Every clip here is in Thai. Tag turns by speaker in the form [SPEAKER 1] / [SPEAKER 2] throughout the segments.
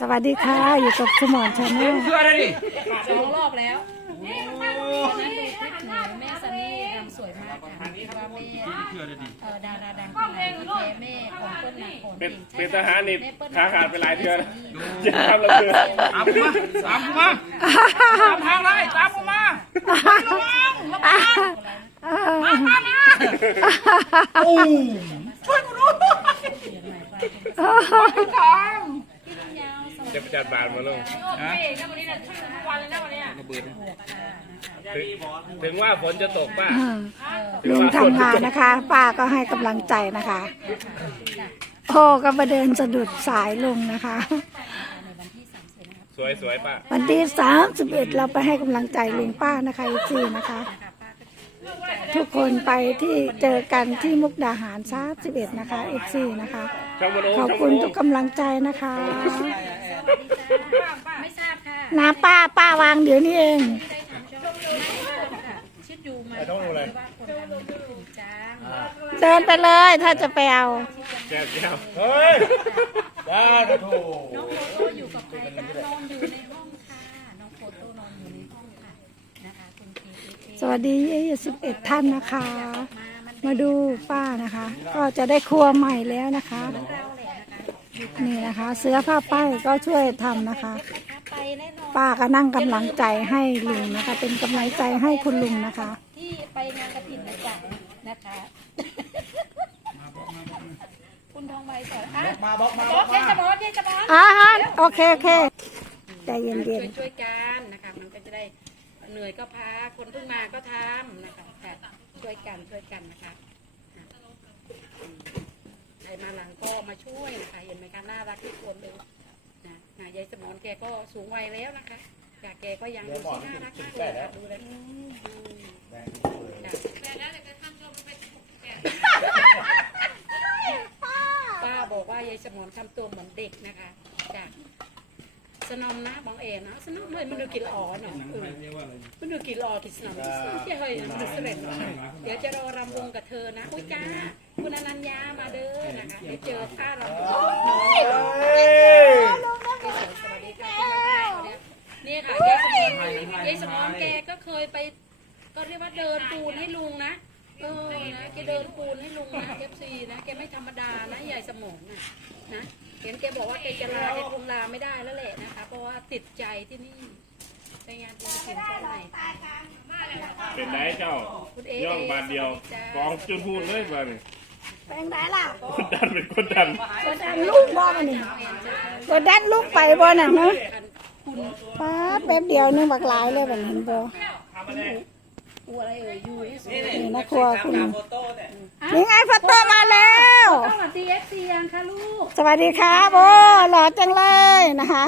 [SPEAKER 1] สวัสดีค่ะ อยู่กับสมอนชาแนล
[SPEAKER 2] เชื่อได้ดิ
[SPEAKER 3] สองรอบแล้ววันนั้นดูคลิปหนูแม่ซันนี่รำสวยมากค่ะว่าแม่
[SPEAKER 2] เชื่อได้ดิ
[SPEAKER 3] เออดาราดังคนไหนที่แท้แม่ของเปิ้ลหนักของ
[SPEAKER 4] เป็น
[SPEAKER 3] จริง
[SPEAKER 4] เป็นทหารนี่
[SPEAKER 3] แม่เปิ้ล
[SPEAKER 4] ขาขาดไปหลายเทือนยังทำระเบิด
[SPEAKER 2] ตามกูมาตามกูมาตามทางเลยตามกูมาโอ้ช่วยกูด้วย
[SPEAKER 3] ยาวส
[SPEAKER 4] จะประจัดบานมาลง
[SPEAKER 2] ฮะ
[SPEAKER 3] ระเบิด
[SPEAKER 4] ถึงว่าฝนจะตกป่ะ
[SPEAKER 1] ลุงทำงานนะคะ ป้าก็ให้กำลังใจนะคะ โอ้ก็มาเดินสะดุดสายลุงนะคะ
[SPEAKER 4] สวยสวยป่ะ
[SPEAKER 1] วันที่สามสิบเอ็ดเราไปให้กำลังใจลุงป้านะคะอีซีนะคะ ทุกคนไปที่เจอกันที่มุกดาหารสามสิบเอ็ดนะคะเอฟซีนะคะ
[SPEAKER 4] ช่างมโน
[SPEAKER 1] ขอบ
[SPEAKER 4] ช่างม
[SPEAKER 1] คุณ
[SPEAKER 4] โน
[SPEAKER 1] ทุกกำลังใจนะคะ
[SPEAKER 3] ไม่ทราบค่ะ
[SPEAKER 1] น้ำป้าป้าวางเดี๋ยวนี้เอง
[SPEAKER 3] ได้ทำช่องค่ะชื่อดูมาว่าคนดังถึงจ้าง
[SPEAKER 1] เดินไปเลยถ้าจะไปเอา
[SPEAKER 4] แก้วแก้ว
[SPEAKER 2] เฮ้ยได้กระถู
[SPEAKER 3] น้องโฟโต้อยู่กับใครคะนอนอยู่ในห้องค่ะน้องโฟโต้นอนอยู่ในห้องค่ะนะคะคุณเคเค
[SPEAKER 1] สวัสดีสิบเอ็ดท่านนะคะ
[SPEAKER 3] มามัน
[SPEAKER 1] มาดูป้านะคะ ก็จะได้ครัวใหม่แล้วนะคะ
[SPEAKER 3] เราแหละ นะคะ
[SPEAKER 1] นี่นะคะ เสื้อผ้าป้ายก็ช่วยทำนะคะ
[SPEAKER 3] ไปแน่นอน
[SPEAKER 1] ป้าก็นั่งกำลังใจให้ลุงนะคะ เป็นกำลังใจให้คุณลุงนะคะ
[SPEAKER 3] ที่ไปงานกระถินนะจ๊ะนะคะ คุณทองใบสอนอะ
[SPEAKER 2] มาบอกมา
[SPEAKER 3] บบอ
[SPEAKER 2] อก
[SPEAKER 3] สเย
[SPEAKER 2] มา
[SPEAKER 3] จะบอสเยจะบอส
[SPEAKER 1] อ่าฮะโอเคโอเคใจเย็
[SPEAKER 3] ช่วย
[SPEAKER 1] น
[SPEAKER 3] ช่วยกันนะคะ มันก็จะได้เหนื่อยก็พักคนเพิ่งมาก็ทำนะคะค่ะช่วยกันช่วยกันนะคะอะอืมใค รมาหลังก็มาช่วยนะคะเห็นไหมคะน่ารักทุกคนเลยนะนะยายสมอนแกก็สูงวัยแล้วนะคะอยากแกก็ยังดูที่น่ารักมากเลยค่ะดูเลยอืมจ้ะป้าบอกว่ายายสมอนทำตัวเหมือนเด็กนะคะจ้ะสนอมนะบางเอ็นะสนอมเลยมันดูกินอ๋อเนาะเออมันดูกินอ๋อที่สนอมที่สนอมที่เฮ้ยมันดูเสร็จเดี๋ยวจะรอรำวงกับเธอนะ อุ้ยจ้าคุณอนัญญามาเด้อ นะคะเดี๋ยวเจอท่ารำวงน้อยสวัสดีค่ะนี่ค่ะยายสมอนยายสมอนแกก็เคยไป ก็เรียกว่าเดินปูนให้ลุงนะเออนะแกเดินปูนให้ลุงนะเอฟซีนะแกไม่ธรรมดานะยายสมองนะนะเห็นแกบอกว่าแกจะลาแกคงลาไม่ได้แล้วแหละนะคะ เพราะว่าติดใจที่นี่ไปงานบุญถึงเท่าไหร่
[SPEAKER 4] เป็นไหนเจ้า
[SPEAKER 3] คุณเอ๋
[SPEAKER 4] ย่องบาทเดียวกองจนพูดเลยบ้าน
[SPEAKER 1] ๆ แปลงได้ล่ะ
[SPEAKER 4] กดดันเป็นกดดัน
[SPEAKER 1] กดดันลูกบ่มานี่กดดันลูกไปบ่น่ะเนาะป้าดแป๊บเดียวนึงบักหลายเลยแบบนี้บ่
[SPEAKER 3] อูอะไรเอ่ยยูให้สวย
[SPEAKER 1] นี่นะครัวคุณนี่ไงฟัตเตอร์มาแล้ว
[SPEAKER 3] สวัสดีเอฟซียังคะลูก
[SPEAKER 1] สวัสดีครับโอ้หล่อจังเลยนะคะ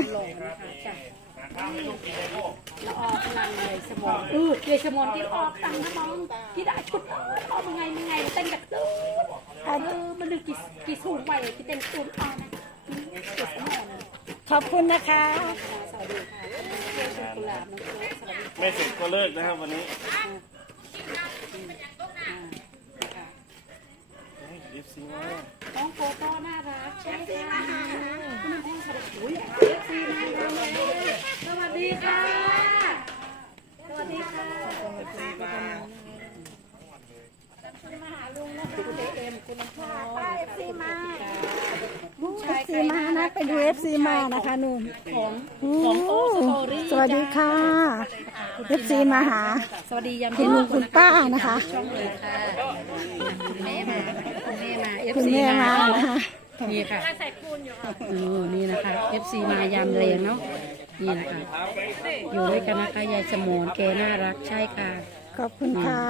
[SPEAKER 3] ห ล่อนะคะจ้ะละออกพลังเลยสมองเออเลยสมองที่ออกตังค์นะน้องที่ได้ชุดออกยังไงยังไงเต้นกับตื้อเออมันดูกี่กี่สูงไปที่เป็นสูงเอานะเจ็ดสมอง
[SPEAKER 1] ขอบคุณนะคะ
[SPEAKER 3] สวัสดีค่ะเพื่อนคุณกุหลาบน้องเพื่อนสวัสดีค่ะ
[SPEAKER 4] ไม่เสร็จก็เลิกนะครับวันนี้
[SPEAKER 3] น้องโฟโต้น่ารักใช่ค่ะคุณน้องสวัสดีอุ้ยเอฟซีมาแล้วสวัสดีค่ะ สวัสดีค่ะเอฟซีมาคุณเอ็ม คุณน้องพลอยเอฟซีมา
[SPEAKER 1] เอฟซีมานะไปดูเอฟซีมานะคะนุ่น
[SPEAKER 3] ของ
[SPEAKER 1] อื
[SPEAKER 3] ของโอส
[SPEAKER 1] ม
[SPEAKER 3] ตอรี่
[SPEAKER 1] สวัสดีค่ะเอฟซีมาหา
[SPEAKER 3] สวัสดียาม
[SPEAKER 1] คุณลุงคุณป้านะคะ
[SPEAKER 3] ช่องเลยค่ะคุณแม่มาคุณแม่มาเอฟ
[SPEAKER 1] คุณ
[SPEAKER 3] ซี
[SPEAKER 1] แม่
[SPEAKER 3] มา
[SPEAKER 1] มานะคะ
[SPEAKER 3] นี่ค่ะใส่คูณอยู่ค่ะเออนี่นะคะ FC มายามแรงเนาะนี่นะคะอยู่ด้วยกันนะคะยายสมอนแกน่ารักใช่ค่ะ
[SPEAKER 1] ขอบคุณค่ะ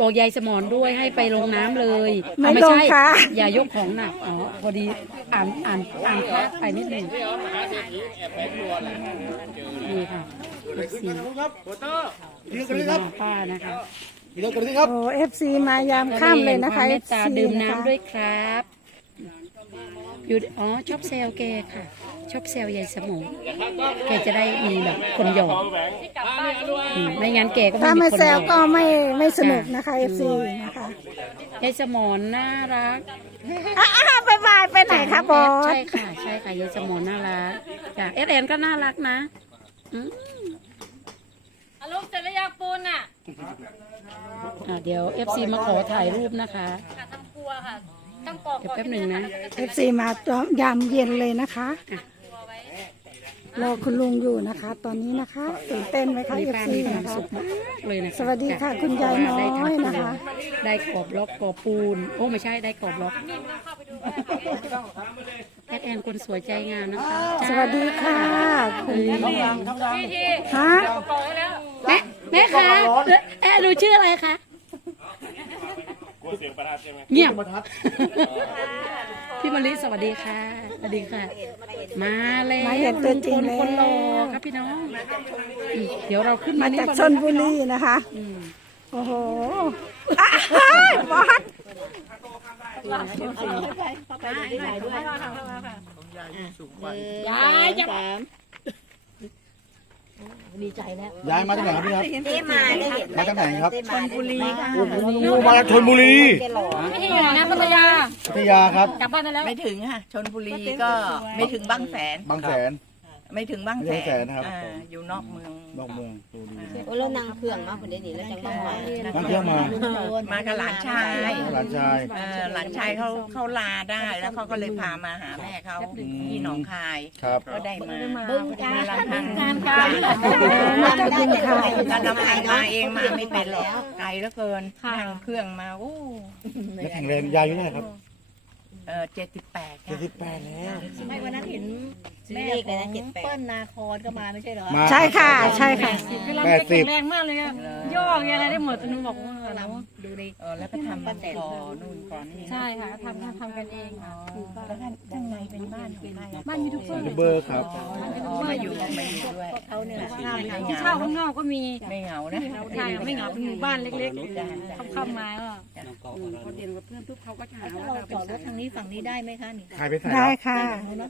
[SPEAKER 3] บอกยายสมอนด้วยให้ไปลงน้ำเลย
[SPEAKER 1] ไม่
[SPEAKER 3] อะ
[SPEAKER 1] ลง
[SPEAKER 3] ใช่
[SPEAKER 1] ค่ะ
[SPEAKER 3] อย่ายกของหนักอ๋อพอดีอ่านอ่านอ่านพลาดไปนิดหนึ่งนี่ค่ะ FC
[SPEAKER 2] ครับโฟโต้เรียกกัน
[SPEAKER 3] สี
[SPEAKER 2] เลยค
[SPEAKER 3] มา
[SPEAKER 2] รับ
[SPEAKER 3] ป้านะคะ
[SPEAKER 2] เรียกกันเลยครับ
[SPEAKER 1] โอ้เอฟซีมายามข้ามเลยนะคะ
[SPEAKER 3] เม
[SPEAKER 1] เอ
[SPEAKER 3] ต
[SPEAKER 1] ฟ
[SPEAKER 3] ตา
[SPEAKER 1] ซี
[SPEAKER 3] ดื่ม
[SPEAKER 1] นะคะ
[SPEAKER 3] น้ำด้วยครับ อยู่อ๋อชอบแซวแกค่ะ ชอบแซวยายสมองแกจะได้มีแบบคนหยอกอืมไม่งั้นแกก็ไม่
[SPEAKER 1] ถ้า
[SPEAKER 3] มี
[SPEAKER 1] ไม่
[SPEAKER 3] คน
[SPEAKER 1] แซ
[SPEAKER 3] หยว
[SPEAKER 1] ก็
[SPEAKER 3] อก
[SPEAKER 1] ไม่ไม่สนุกนะคะเอฟซีนะคะ
[SPEAKER 3] ยายสมอนน่ารัก
[SPEAKER 1] อะอะไปบายไปไหนคะบอส
[SPEAKER 3] ใช่ค่ะใช่ค่ะยายสมอนน่ารักจ้ะเอสเอ็นก็น่ารักนะอืม
[SPEAKER 5] อารมณ์เสร็จแล้วยังปูนอะ
[SPEAKER 3] อะเดี๋ยวเอฟซีมาขอถ่ายรูปนะคะ
[SPEAKER 5] ค่ะทำครัวค่ะ ต้องปอก
[SPEAKER 3] เดี๋ยว
[SPEAKER 5] ก่อน
[SPEAKER 3] แป๊บหนึ่งนะ
[SPEAKER 1] เอฟซีมาตอนยามเย็นเลยนะคะ
[SPEAKER 5] ครัวไว้
[SPEAKER 1] รอคุณลุงอยู่นะคะ ตอนนี้นะคะตื่นเต้นไหมคะ
[SPEAKER 3] ใน
[SPEAKER 1] เอฟ
[SPEAKER 3] บ้าน
[SPEAKER 1] ซี
[SPEAKER 3] มีความ
[SPEAKER 1] นะคะ
[SPEAKER 3] สุขมากเลยนะคะ
[SPEAKER 1] สวัสดีค่ะคุณยายน้อยนะคะ
[SPEAKER 3] ได้กรอบล็อกกรอบปูน โอ้ไม่ใช่ได้กรอบล็อกแอดแอนคนสวยใจงามนะคะ
[SPEAKER 1] สวัสดีค่ะคุณ
[SPEAKER 5] พี่ที
[SPEAKER 1] ฮะ
[SPEAKER 5] ปอกไว้แล้ว
[SPEAKER 3] แม่แม่คะแอดดูชื่ออะไรคะเงียบ พี่มะลิสวัสดีค่ะสวัสดีค่ะ มาแล้ว
[SPEAKER 1] มาเห็นตัวจริง
[SPEAKER 3] คน
[SPEAKER 1] แล้ว
[SPEAKER 3] คนรอครับพี่น้องอืมเดี๋ยวเราขึ้น
[SPEAKER 1] มา
[SPEAKER 3] นี่
[SPEAKER 1] จาก
[SPEAKER 3] ก่อน
[SPEAKER 1] ชนบุรีนะคะ
[SPEAKER 3] อืม
[SPEAKER 1] โอ้โหอะบอส
[SPEAKER 3] ยายจะ
[SPEAKER 6] ย้ายมาจากไหนครับพี่ครับ
[SPEAKER 7] เจ๊มาได้เห็น
[SPEAKER 6] มาจากไหนครับ
[SPEAKER 7] ชลบุรีค่ะ
[SPEAKER 6] โอ้โหมาจากชนบุรี
[SPEAKER 5] พี่ทีอยู่ไหนนะพัทยา
[SPEAKER 6] พัทยาครับ
[SPEAKER 5] กลับบ้านไปแล้ว
[SPEAKER 7] ไม่ถึงค่ะชนบุรีก็ไม่ถึงบางแสน
[SPEAKER 6] บางแสน
[SPEAKER 7] ไม่ถึงบางแส
[SPEAKER 6] ไม่ถึงบางแส
[SPEAKER 7] น
[SPEAKER 6] นนะครับ
[SPEAKER 7] อ่าอยู่นอกเมือง
[SPEAKER 6] นอกเมืองชลบุรี
[SPEAKER 8] โอ้แล้วนางเครื่องมาคนเดียวนี่แล้วจังต้องมา
[SPEAKER 6] นั่งเที่ยวมา
[SPEAKER 7] มากับหลานชาย
[SPEAKER 6] หลานชาย
[SPEAKER 7] เออหลานชายเขาเขาลาได้แล้วเขาก็เลยพามาหาแม่เขาที่หนองคาย
[SPEAKER 6] ครับ
[SPEAKER 7] ก็ได้มา
[SPEAKER 8] บึงการ
[SPEAKER 7] ลำพัง
[SPEAKER 5] งานการ
[SPEAKER 1] มาจากบึงค่ะ
[SPEAKER 7] การลำพังมาเองมาไม่เป็นหรอกไกลเหลือเกินนั่งเครื่องมาโอ้
[SPEAKER 6] และแข็งแรงยายอายู่เท่าไหร่ครับ
[SPEAKER 7] เออเจ็ดสิบแปด
[SPEAKER 6] เจ็ดสิบแปดแล้ว
[SPEAKER 8] ไม่วันนั้นเห็น แม่ของเปิ้ลนาคอนก็มาไม่ใช่เหรอ
[SPEAKER 6] มา
[SPEAKER 1] ใช่ค่ะ ใช่ค่ะ
[SPEAKER 5] คือเราแข็งแรงมากเลยอะย่อไงอะไรได้หมดหนูบอกว่าเรา
[SPEAKER 8] ดูใน
[SPEAKER 7] เออแล้วก็ทำก่อนนู่นก่อนนี่
[SPEAKER 5] ใช่ค่ะทำทำทำกันเองค่ะ
[SPEAKER 7] แล้วข้างในเป็นบ้านของใครอะ
[SPEAKER 5] บ้านยูทูบเบอร์
[SPEAKER 6] ยูทูบเบอร์ครับ
[SPEAKER 7] อ๋อมาอยู่มาอยู่ด้วย
[SPEAKER 8] เขาเนี่ย
[SPEAKER 5] ที่เช่าข้างนอกก็มี
[SPEAKER 7] ไม่เหงานะ
[SPEAKER 5] ใช่ไม่เหงาเป็นหมู่บ้านเล็กๆค่ำๆมาก็
[SPEAKER 3] เขาเรียนกับเพื่อนทุกเขาก็ถาม
[SPEAKER 8] ถ้า
[SPEAKER 3] ว่า
[SPEAKER 8] เราจอดรถทางนี้ฝั่งนี้ได้ไหมคะนี่
[SPEAKER 6] ใครไปใส่
[SPEAKER 1] ได้ค่ะ
[SPEAKER 8] เรา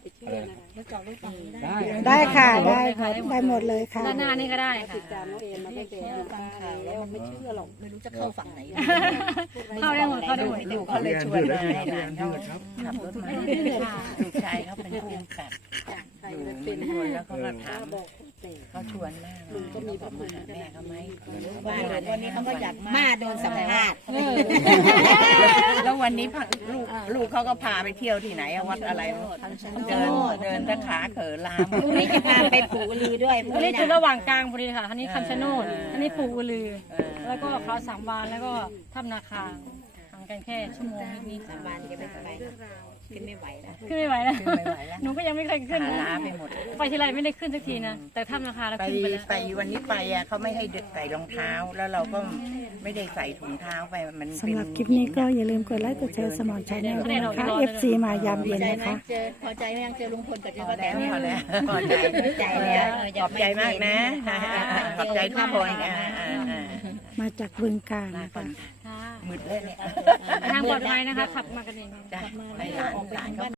[SPEAKER 8] จอดรถฝั่งนี้ได้
[SPEAKER 1] ได้ค่ะได้ค่ะได้หมดเลยค่ะ
[SPEAKER 5] ด้านหน้านี่ก็ได้ค่ะ
[SPEAKER 8] ฟังข่าวแล้วมันไม่เชื่อหรอกไม่รู้จะเข้าฝั่งไหน
[SPEAKER 5] เข้าได้หมดเข้าได้หมด
[SPEAKER 7] ลูกเขาเลยชวนมาให้หลานเขาขับรถมาลูกชายเขาเป็นผู้กำกับอยู่เป็นคนแล้วเขาก็ถาม เขาชวนมาก็มีแบบมาหาแม่เขาไหม
[SPEAKER 8] บ้านวันนี้เขาก็อยากมาโดนสัมภาษณ์
[SPEAKER 7] แล้ววันนี้ลูกลูกเขาก็พาไปเที่ยวที่ไหนอะวัดอะไรเดินเดินตะขาเขอลาม
[SPEAKER 8] พรุ่งนี้จะพาไปปู่อือลือด้วยพรุ่ง
[SPEAKER 5] อันนี้
[SPEAKER 8] นี้
[SPEAKER 5] คือ
[SPEAKER 8] นะ
[SPEAKER 5] ระหว่างกลางพอดีค่ะอันนี้คำชะโนดอันนี้ปู่อือลือ
[SPEAKER 7] เออ
[SPEAKER 5] แล้วก็เขาสามวานแล้วก็ถ้ำนาคาห่างกันแค่ชั่วโมงนิด
[SPEAKER 8] สาบานจะไม่ไป ขึ้นไม่ไหวแล้ว
[SPEAKER 5] ๆขึ้นไม่ไหวแล้ว
[SPEAKER 7] ขึ้นไม่ไหวแล้ว
[SPEAKER 5] หนูก็ยังไม่เคยขึ้น
[SPEAKER 7] ขา
[SPEAKER 5] นะ
[SPEAKER 7] ล้าไปหมด
[SPEAKER 5] ไปทีไรไม่ได้ขึ้นสักทีนะแต่ถ้ำนาคาเรา
[SPEAKER 7] ไป
[SPEAKER 5] ขึ้นไปแล้ว
[SPEAKER 7] ไปวันนี้ไปอะเขาไม่ให้ใส่รองเท้าแล้วเราก็ไม่ได้ใส่ถุงเท้าไปมัน
[SPEAKER 1] สำหรับคลิปนี้ก็อย่าลืมกดไลค์กดแชร์สมอนชาแนลด้วยนะคะ FC มายาม
[SPEAKER 8] พ
[SPEAKER 1] เย็
[SPEAKER 8] อนใจ
[SPEAKER 1] นะ
[SPEAKER 8] ไหม
[SPEAKER 1] คะ
[SPEAKER 8] เจอพอใจไหมยังเจอลุงพลกับเจอ
[SPEAKER 7] พอ
[SPEAKER 8] ป้าแต
[SPEAKER 7] แล้ว
[SPEAKER 8] น
[SPEAKER 7] พอแล้วพอใจ
[SPEAKER 8] ใจแล้ว
[SPEAKER 7] ขอบใจมากนะขอบใจทุกคนอ่าอ่าอ่า
[SPEAKER 1] มาจากบึงการ
[SPEAKER 7] ลา
[SPEAKER 1] นะ
[SPEAKER 7] ก่อ
[SPEAKER 1] คะ
[SPEAKER 7] น
[SPEAKER 5] ค่ะ
[SPEAKER 7] มืดเลยเนี่ย
[SPEAKER 5] ทางปลอดภัยนะคะขับมากันเอง
[SPEAKER 7] จ้ะไปหลางบ้านเขา